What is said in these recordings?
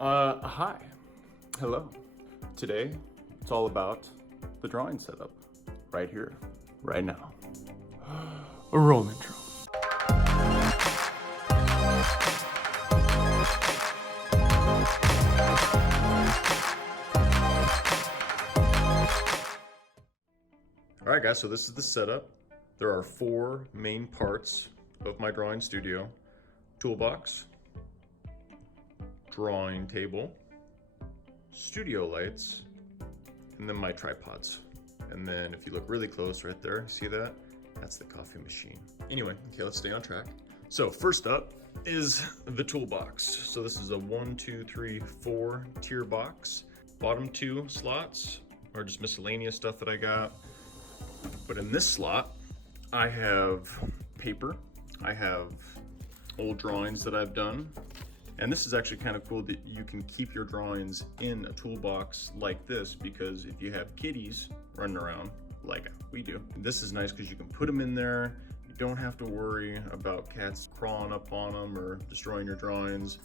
Hi. Hello. Today, it's all about the drawing setup. Right here, right now. A roll intro. Alright guys, so this is the setup. There are 4 main parts of my drawing studio. Toolbox, drawing table, studio lights, and then my tripods. And then if you look really close right there, see that? That's the coffee machine. Anyway, okay, let's stay on track. So first up is the toolbox. So this is a 1, 2, 3, 4 tier box. Bottom 2 slots are just miscellaneous stuff that I got. But in this slot, I have paper. I have old drawings that I've done. And this is actually kind of cool that you can keep your drawings in a toolbox like this, because if you have kitties running around like we do, this is nice because you can put them in there. You don't have to worry about cats crawling up on them or destroying your drawings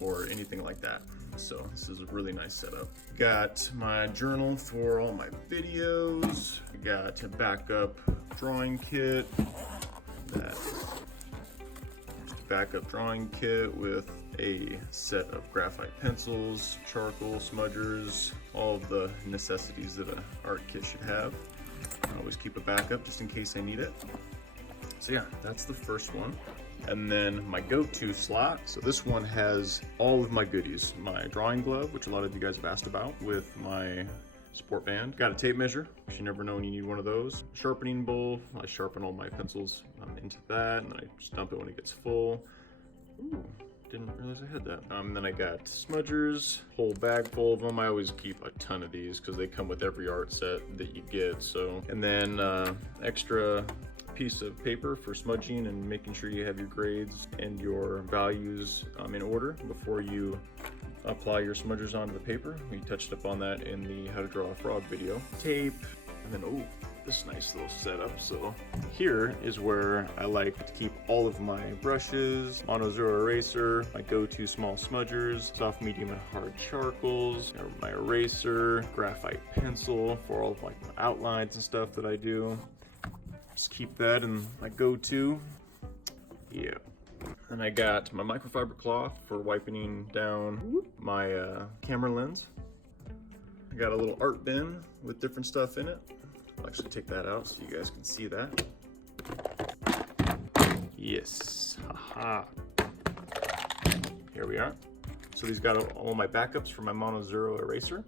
or anything like that. So this is a really nice setup. Got my journal for all my videos. Got a backup drawing kit. Backup drawing kit with a set of graphite pencils, charcoal, smudgers, all of the necessities that an art kit should have. I always keep a backup just in case I need it. So yeah, that's the first one. And then my go-to slot. So this one has all of my goodies. My drawing glove, which a lot of you guys have asked about, with my sport band. Got a tape measure, because you never know when you need one of those. Sharpening bowl, I sharpen all my pencils into that, and then I just dump it when it gets full. Ooh, didn't realize I had that. Then I got smudgers, whole bag full of them. I always keep a ton of these because they come with every art set that you get. So, and then extra piece of paper for smudging and making sure you have your grades and your values in order before you apply your smudgers onto the paper. We touched up on that in the How to Draw a Frog video. Tape, and then oh, this nice little setup. So here is where I like to keep all of my brushes, Mono Zero eraser, my go-to small smudgers, soft, medium, and hard charcoals, my eraser, graphite pencil for all of like my outlines and stuff that I do. Just keep that in my go-to. Yeah. And I got my microfiber cloth for wiping down my camera lens. I got a little art bin with different stuff in it. I'll actually take that out so you guys can see that. Yes, haha. Here we are. So these got all my backups for my Mono Zero eraser.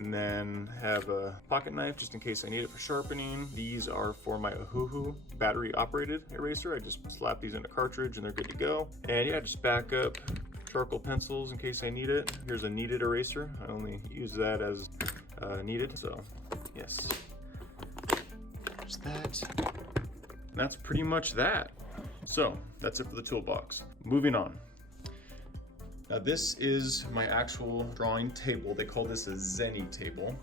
And then have a pocket knife just in case I need it for sharpening. These are for my Ohuhu battery operated eraser. I just slap these in a cartridge and they're good to go. And yeah, just backup charcoal pencils in case I need it. Here's a kneaded eraser. I only use that as needed, so yes. There's that. And that's pretty much that. So that's it for the toolbox. Moving on. Now this is my actual drawing table. They call this a Zenny table.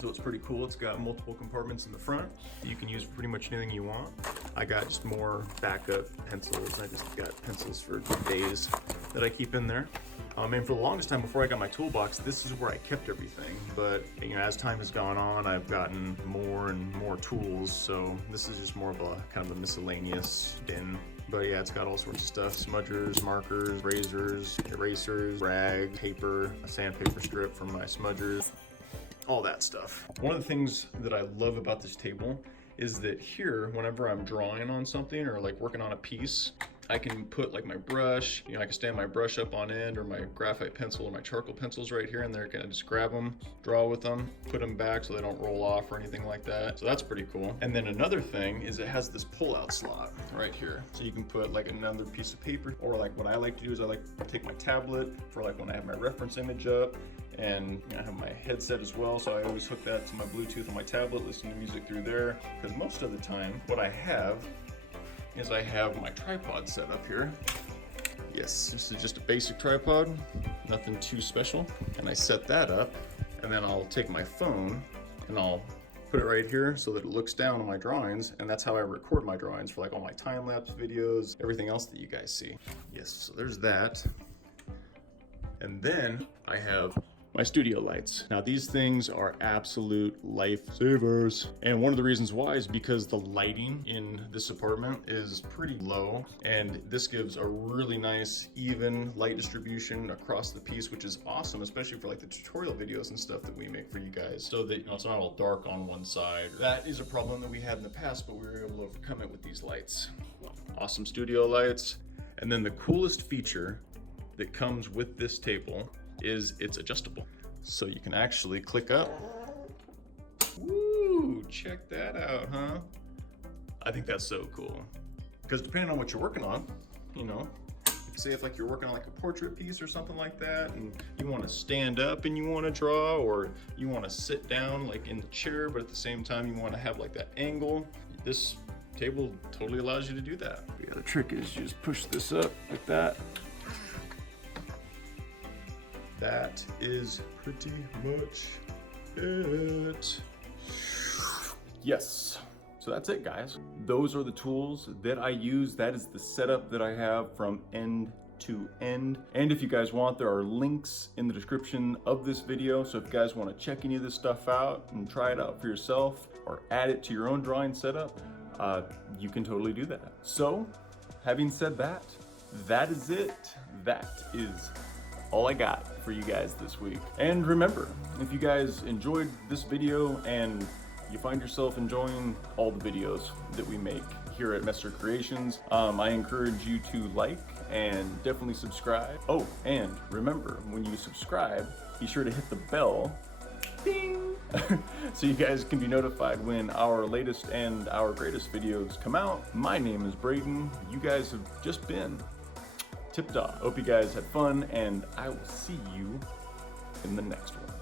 So it's pretty cool. It's got multiple compartments in the front that you can use for pretty much anything you want. I got just more backup pencils. I just got pencils for days that I keep in there. And for the longest time before I got my toolbox, this is where I kept everything. But you know, as time has gone on, I've gotten more and more tools. So this is just more of a kind of a miscellaneous bin. But yeah, it's got all sorts of stuff: smudgers, markers, razors, erasers, rag, paper, a sandpaper strip for my smudgers, all that stuff. One of the things that I love about this table is that here, whenever I'm drawing on something or like working on a piece, I can put like my brush, you know, I can stand my brush up on end, or my graphite pencil or my charcoal pencils right here, and there, can I just grab them, draw with them, put them back so they don't roll off or anything like that. So that's pretty cool. And then another thing is it has this pull-out slot right here. So you can put like another piece of paper, or like what I like to do is I like to take my tablet for like when I have my reference image up, and you know, I have my headset as well, so I always hook that to my Bluetooth on my tablet, listen to music through there, because most of the time what I have is I have my tripod set up here. Yes, this is just a basic tripod, nothing too special. And I set that up, and then I'll take my phone and I'll put it right here so that it looks down on my drawings, and that's how I record my drawings for like all my time-lapse videos, everything else that you guys see. Yes, so there's that. And then I have my studio lights. Now these things are absolute lifesavers. And one of the reasons why is because the lighting in this apartment is pretty low. And this gives a really nice, even light distribution across the piece, which is awesome, especially for like the tutorial videos and stuff that we make for you guys. So that, you know, it's not all dark on one side. That is a problem that we had in the past, but we were able to overcome it with these lights. Awesome studio lights. And then the coolest feature that comes with this table is it's adjustable. So you can actually click up. Woo, check that out, huh? I think that's so cool. Because depending on what you're working on, you know, say if like you're working on like a portrait piece or something like that, and you want to stand up and you want to draw, or you want to sit down like in the chair, but at the same time you want to have like that angle, this table totally allows you to do that. Yeah, the trick is you just push this up like that. That is pretty much it. Yes. So that's it, guys. Those are the tools that I use. That is the setup that I have from end to end. And if you guys want, there are links in the description of this video. So if you guys want to check any of this stuff out and try it out for yourself or add it to your own drawing setup, you can totally do that. So having said that, that is it. That is all I got for you guys this week. And remember, if you guys enjoyed this video and you find yourself enjoying all the videos that we make here at Messer Creations, I encourage you to like and definitely subscribe. Oh, and remember, when you subscribe, be sure to hit the bell, ding, so you guys can be notified when our latest and our greatest videos come out. My name is Braden. You guys have just been tip-top. Hope you guys had fun, and I will see you in the next one.